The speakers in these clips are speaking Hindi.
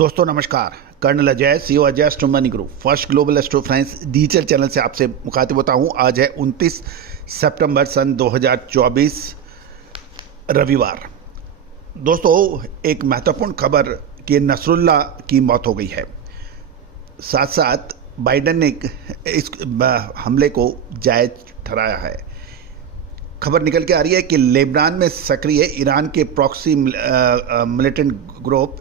दोस्तों नमस्कार। Colonel Ajay, CEO Ajay astro money group first global astro finance digital channel से आपसे मुखातिब होता हूं। आज है 29 सितंबर सन 2024 रविवार। दोस्तों एक महत्वपूर्ण खबर कि नसरुल्ला की मौत हो गई है। साथ साथ बाइडेन ने इस हमले को जायज ठहराया है। खबर निकल के आ रही है कि लेबनान में सक्रिय ईरान के प्रॉक्सी मिलिटेंट ग्रुप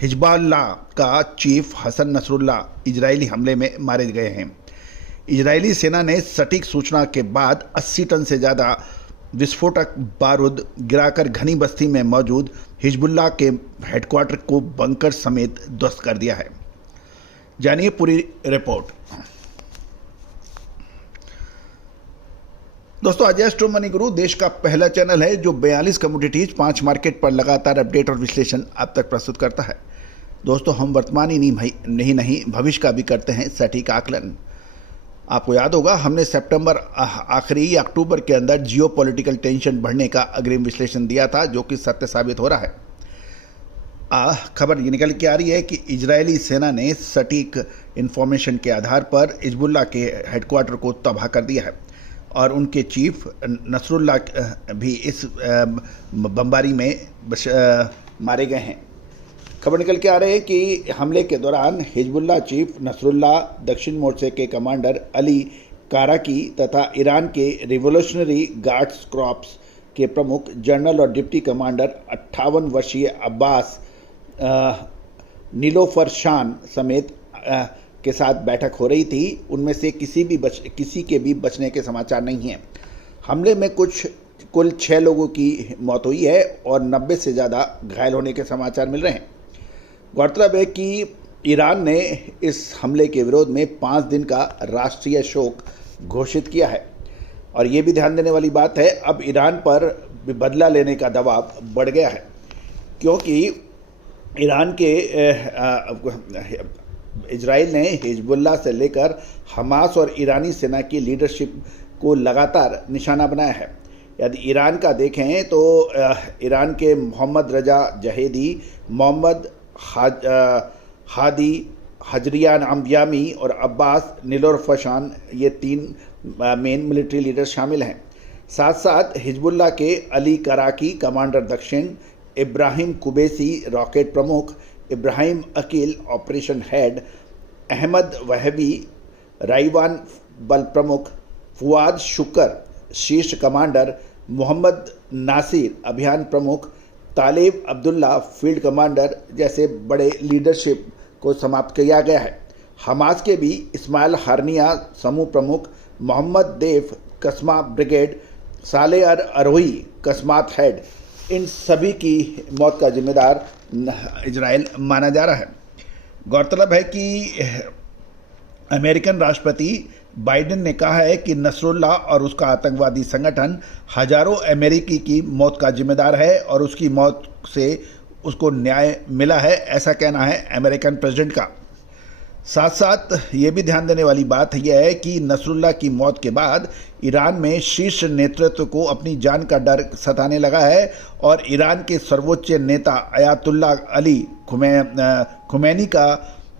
हिजबुल्लाह का चीफ हसन नसरुल्ला इजरायली हमले में मारे गए हैं। इजरायली सेना ने सटीक सूचना के बाद 80 टन से ज़्यादा विस्फोटक बारूद गिराकर घनी बस्ती में मौजूद हिजबुल्लाह के हेडक्वार्टर को बंकर समेत ध्वस्त कर दिया है। जानिए पूरी रिपोर्ट। दोस्तों अजय एस्ट्रो मनी गुरु देश का पहला चैनल है जो 42 कमोडिटीज 5 मार्केट पर लगातार अपडेट और विश्लेषण आप तक प्रस्तुत करता है। दोस्तों हम वर्तमान ही नहीं भविष्य का भी करते हैं सटीक आकलन। आपको याद होगा हमने सितंबर आखिरी या अक्टूबर के अंदर जियो पॉलिटिकल टेंशन बढ़ने का अग्रिम विश्लेषण दिया था, जो कि सत्य साबित हो रहा है। खबर ये निकल के आ रही है कि इजरायली सेना ने सटीक इंफॉर्मेशन के आधार पर हिजबुल्लाह के हेडक्वार्टर को तबाह कर दिया है और उनके चीफ नसरुल्ला भी इस बमबारी में मारे गए हैं। खबर निकल के आ रही है कि हमले के दौरान हिजबुल्लाह चीफ नसरुल्ला, दक्षिण मोर्चे के कमांडर अली काराकी तथा ईरान के रिवोल्यूशनरी गार्ड्स कॉर्प्स के प्रमुख जनरल और डिप्टी कमांडर 58 वर्षीय अब्बास नीलोफर शान समेत के साथ बैठक हो रही थी। उनमें से किसी के भी बचने के समाचार नहीं हैं। हमले में कुल 6 लोगों की मौत हुई है और 90 से ज़्यादा घायल होने के समाचार मिल रहे हैं। गौरतलब है कि ईरान ने इस हमले के विरोध में 5 दिन का राष्ट्रीय शोक घोषित किया है और ये भी ध्यान देने वाली बात है, अब ईरान पर बदला लेने का दबाव बढ़ गया है, क्योंकि ईरान के इजराइल ने हिजबुल्लाह से लेकर हमास और ईरानी सेना की लीडरशिप को लगातार निशाना बनाया है। यदि ईरान का देखें तो ईरान के मोहम्मद रजा जहेदी, मोहम्मद हादी हजरियान अम्बियामी और अब्बास नीलोफशान, ये 3 मेन मिलिट्री लीडर शामिल हैं। साथ साथ हिजबुल्लाह के अली कराकी कमांडर दक्षिण, इब्राहिम कुबैसी रॉकेट प्रमुख, इब्राहिम अकील ऑपरेशन हेड, अहमद वहबी राइवान बल प्रमुख, फुआद शुक्र शीर्ष कमांडर, मोहम्मद नासिर अभियान प्रमुख, तालिब अब्दुल्ला फील्ड कमांडर जैसे बड़े लीडरशिप को समाप्त किया गया है। हमास के भी इस्माइल हारनिया समूह प्रमुख, मोहम्मद देफ कस्मा ब्रिगेड, साले अरोही कस्मात हेड, इन सभी की मौत का जिम्मेदार इजराइल माना जा रहा है। गौरतलब है कि अमेरिकन राष्ट्रपति बाइडेन ने कहा है कि नसरुल्ला और उसका आतंकवादी संगठन हजारों अमेरिकी की मौत का जिम्मेदार है और उसकी मौत से उसको न्याय मिला है, ऐसा कहना है अमेरिकन प्रेसिडेंट का। साथ साथ ये भी ध्यान देने वाली बात यह है कि नसरुल्ला की मौत के बाद ईरान में शीर्ष नेतृत्व को अपनी जान का डर सताने लगा है और ईरान के सर्वोच्च नेता अयातुल्ला अली खुमैनी का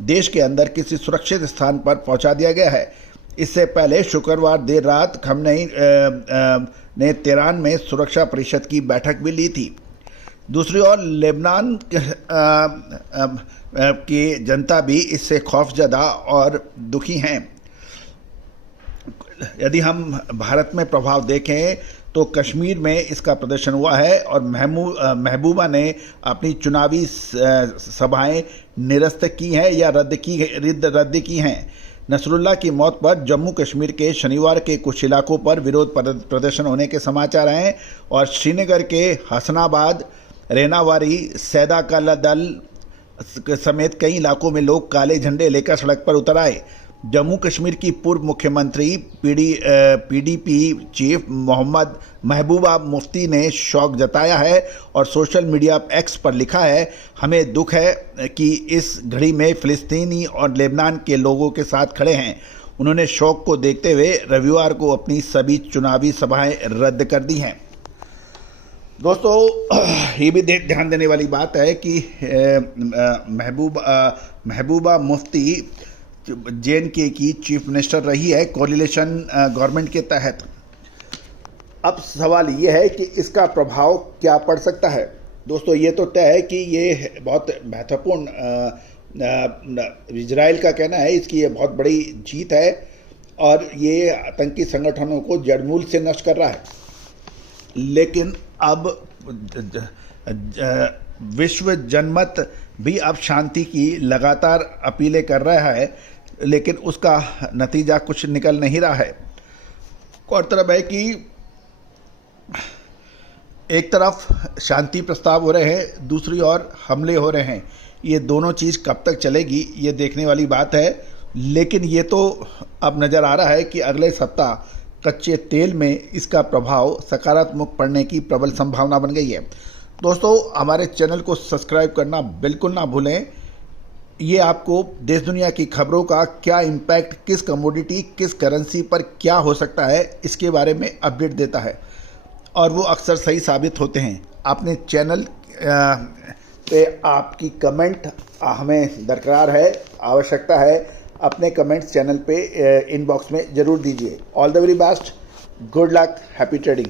देश के अंदर किसी सुरक्षित स्थान पर पहुंचा दिया गया है। इससे पहले शुक्रवार देर रात खमेनी ने तेहरान में सुरक्षा परिषद की बैठक भी ली थी। दूसरी ओर लेबनान की जनता भी इससे खौफजदा और दुखी हैं। यदि हम भारत में प्रभाव देखें तो कश्मीर में इसका प्रदर्शन हुआ है और महबूबा ने अपनी चुनावी सभाएं निरस्त की हैं या रद्द की हैं। नसरुल्लाह की मौत पर जम्मू कश्मीर के शनिवार के कुछ इलाकों पर विरोध प्रदर्शन होने के समाचार हैं और श्रीनगर के हसनाबाद, रेनावारी, सैदा का दल समेत कई इलाकों में लोग काले झंडे लेकर सड़क पर उतर आए। जम्मू कश्मीर की पूर्व मुख्यमंत्री पीडीपी चीफ मोहम्मद महबूबा मुफ्ती ने शौक जताया है और सोशल मीडिया एक्स पर लिखा है, हमें दुख है कि इस घड़ी में फ़िलिस्तीनी और लेबनान के लोगों के साथ खड़े हैं। उन्होंने शौक को देखते हुए रविवार को अपनी सभी चुनावी सभाएं रद्द कर दी हैं। दोस्तों ये भी ध्यान देने वाली बात है कि महबूबा मुफ्ती JNK की चीफ मिनिस्टर रही है कोलिशन गवर्नमेंट के तहत। अब सवाल ये है कि इसका प्रभाव क्या पड़ सकता है। दोस्तों ये तो तय है कि ये बहुत महत्वपूर्ण इजराइल का कहना है इसकी ये बहुत बड़ी जीत है और ये आतंकी संगठनों को जड़मूल से नष्ट कर रहा है। लेकिन अब विश्व जनमत भी अब शांति की लगातार अपीलें कर रहा है, लेकिन उसका नतीजा कुछ निकल नहीं रहा है। और तरफ है कि एक तरफ शांति प्रस्ताव हो रहे हैं, दूसरी ओर हमले हो रहे हैं। ये दोनों चीज़ कब तक चलेगी ये देखने वाली बात है। लेकिन ये तो अब नज़र आ रहा है कि अगले सप्ताह कच्चे तेल में इसका प्रभाव सकारात्मक पड़ने की प्रबल संभावना बन गई है। दोस्तों हमारे चैनल को सब्सक्राइब करना बिल्कुल ना भूलें। ये आपको देश दुनिया की खबरों का क्या इम्पैक्ट किस कमोडिटी किस करेंसी पर क्या हो सकता है इसके बारे में अपडेट देता है और वो अक्सर सही साबित होते हैं। अपने चैनल पे आपकी कमेंट हमें दरकार है, आवश्यकता है। अपने कमेंट्स चैनल पे इनबॉक्स में ज़रूर दीजिए। All the very best, good luck, happy trading.